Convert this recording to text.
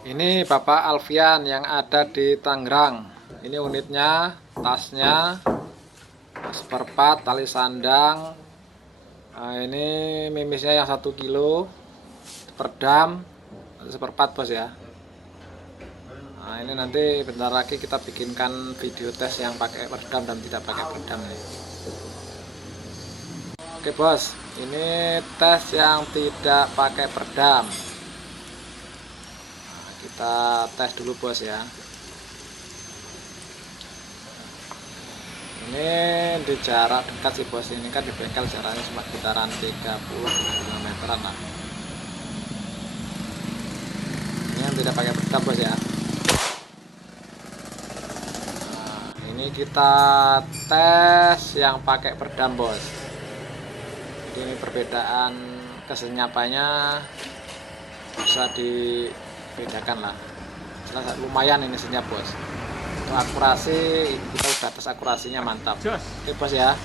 Ini Bapak Alfian yang ada di Tangerang. Ini unitnya, tasnya, seperempat, tali sandang. Nah, ini mimisnya yang 1 kilo, perdam, seperempat bos ya. Nah, ini nanti bentar lagi kita bikinkan video tes yang pakai perdam dan tidak pakai perdam nih. Oke bos, ini tes yang tidak pakai perdam. Kita tes dulu bos ya. Ini di jarak dekat sih bos, ini kan di bengkel jaraknya cuma sekitaran 30 meteran lah. Ini yang tidak pakai perdam bos ya. Nah, ini kita tes yang pakai perdam bos. Jadi ini perbedaan kesenyapannya bisa dibedakan lah. Jelas lumayan ini senyap bos. Untuk akurasi kita udah tes akurasinya mantap. Oke bos ya.